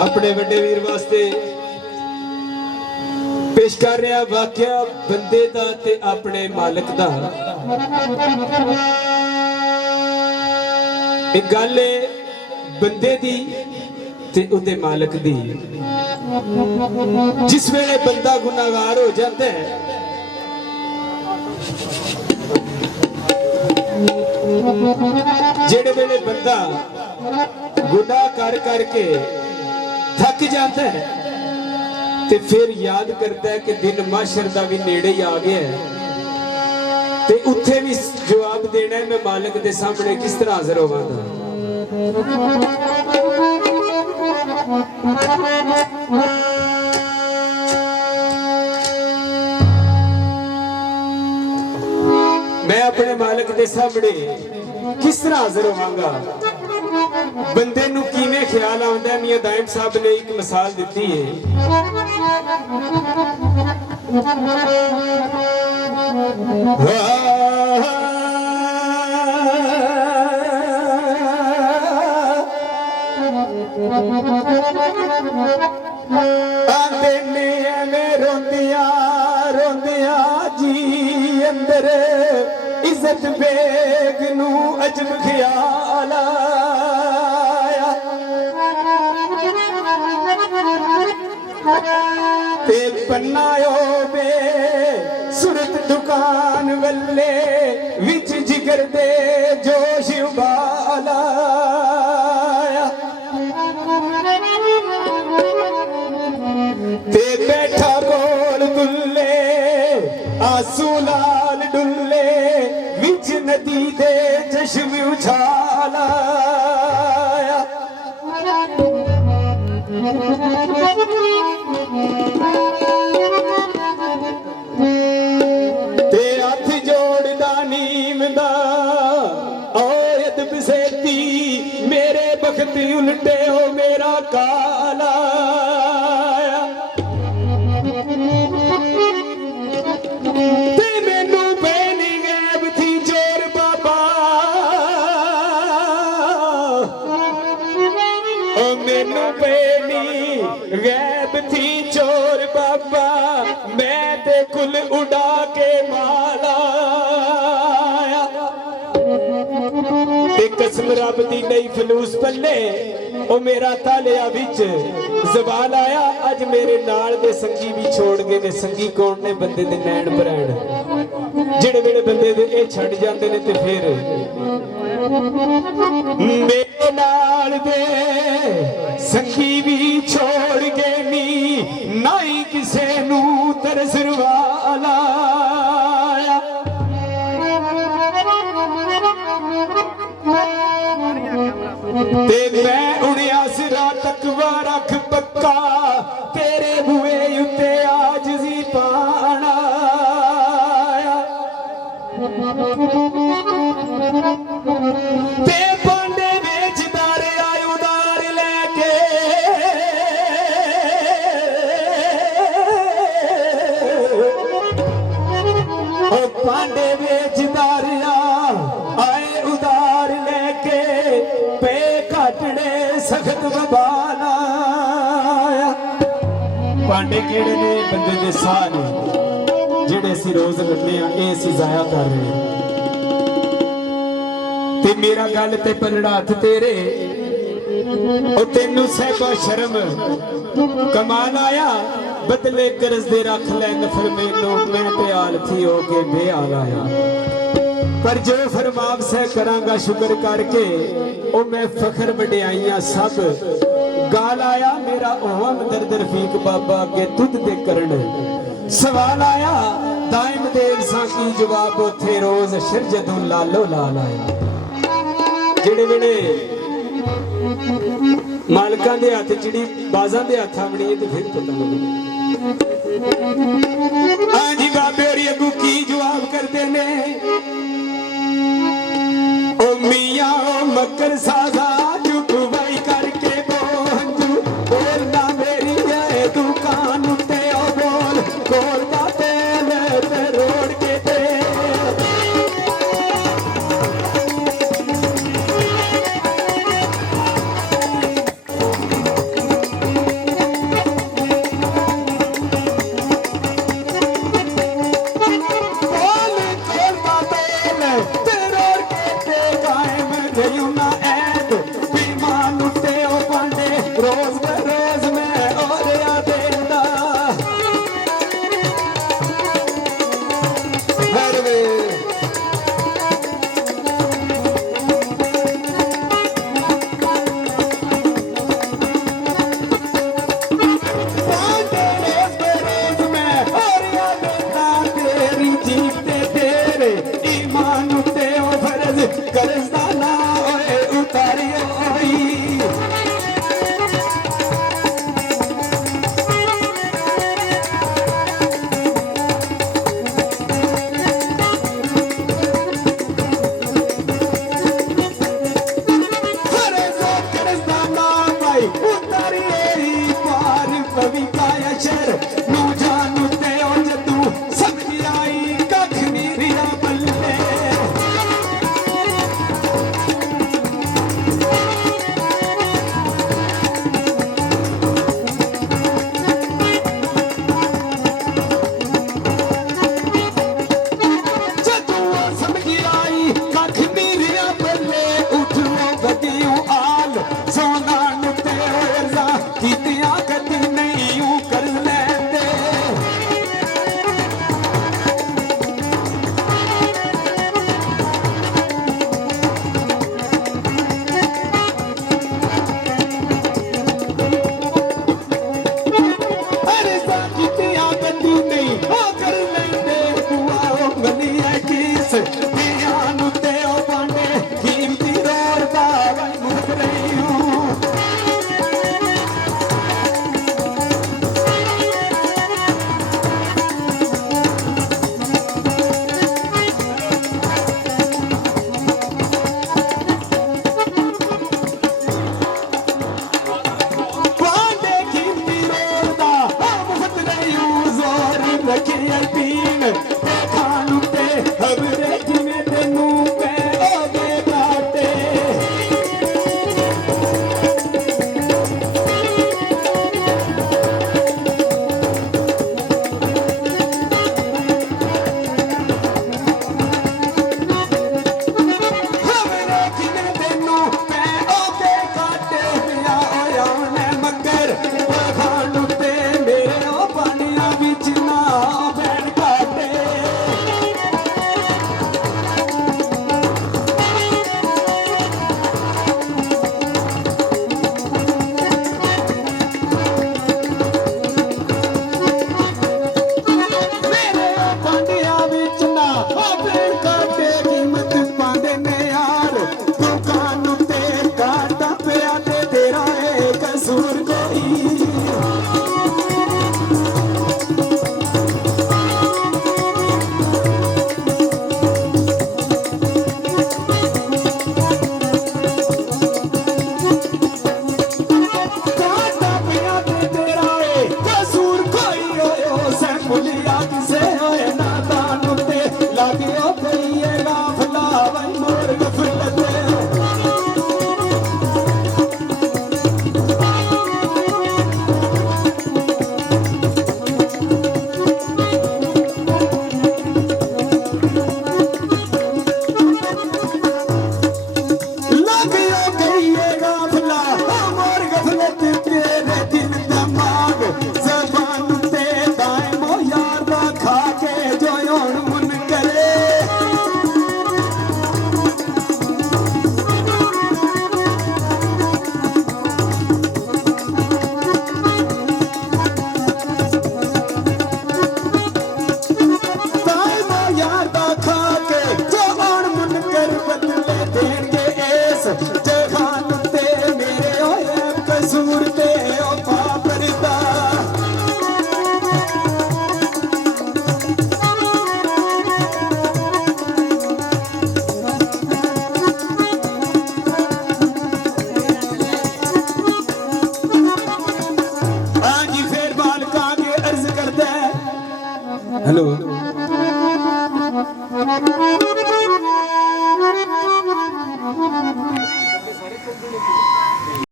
अपने बड़े वीर वास्ते पेश कर रहा वाक्या बंदे दा ते अपने मालिक दा। एक गल है बंदे दी ते उहदे मालिक दी। जिस वेले बंदा गुनाहगार हो जाता है जेड़े वेले बंदा गुनाह कर करके थक जाता है ते फिर याद करता है कि दिन माशर दा भी नेड़े ही आ गया है ते उत्थे भी जवाब देना है मैं मालिक दे सामने किस तरह हाजिर होवांगा। मैं अपने मालिक दे सामने किस तरह हाजिर होवांगा। बंदे नूं किवें ख्याल आउंदा है मियां दाइम साहब ने एक मिसाल दिती है। आंदे ने एवें रोंदिया रोंदिया जी अंदर इज्जत बेग नूं अजब ख्याल आया ते पन्नायो बे सुरत दुकान वल्ले विच जिगर दे जोश उबाला ते बैठा गोल गुल्ले आंसू लाल डुल्ले विच नदी दे चश्म उछाला ते हथ जोड़दा नीम दा औयत बसेती मेरे बख्त उल्टे हो मेरा काला ते मैनू पैनी गैब थी चोर बाबा ओ मैनू पैनी गैब थी चोर बाबा मैं ते कुल उड़ा के माला ते कसम रब दी नहीं फलूस पल्ले ओ मेरा तालिया विच जवाल आया अज मेरे नाल दे संगी भी छोड़ गए ने। संगी कौन ने? बंदे दे नैन भरैन जेड़े वेले बंदे दे ए छड़ जांदे ने ते फिर मेरे नाल दे संगी भी छोड़ गए नी ना ही किसे नू तरस वाला ते मैं उन्हें आसरा तकवा रख पक्का तेरे बुए उत्ते आजिज़ी पाना ते पांडे बेचदार आए उधार लेके ओ पांडे बेचदार आए उधार लेके पे घटने सख्त बबाना पांडे केड़े ने? बंदे दे साह ने जेड़े असीं रोज लैंदे आ ए असीं जाया कर रहे हैं ते मेरा गल ते पलड़ा हथ तेरे ओ तैनू सहबा शर्म कमाल आया बदले करज दे रख लै नफर मैनू मैं ते हाल थी हो के बेहाल आया पर जो फरमाव सह करांगा शुक्र करके ओ मैं फखर वडियाइयां सब गाल आया मेरा ओम दर्द रफीक बाबा अगे तुद दे करण सवाल आया दाइम देव साकी जवाब उथे रोज शिर जदों लालो लाल आया। जेड़े वेले मालकां दे हथ चिड़ी बाजां दे हथ आवणी ते फिर पता लगदा हां जी बाबे होरी अगू की जवाब करदे ने ओ मियां ओ मकर साजा चुप वाई करके बोंजू बोलना मेरी है दुकान ते ओ बोल कोल दा तेल ते रोड के ते कसूर कोई हेलो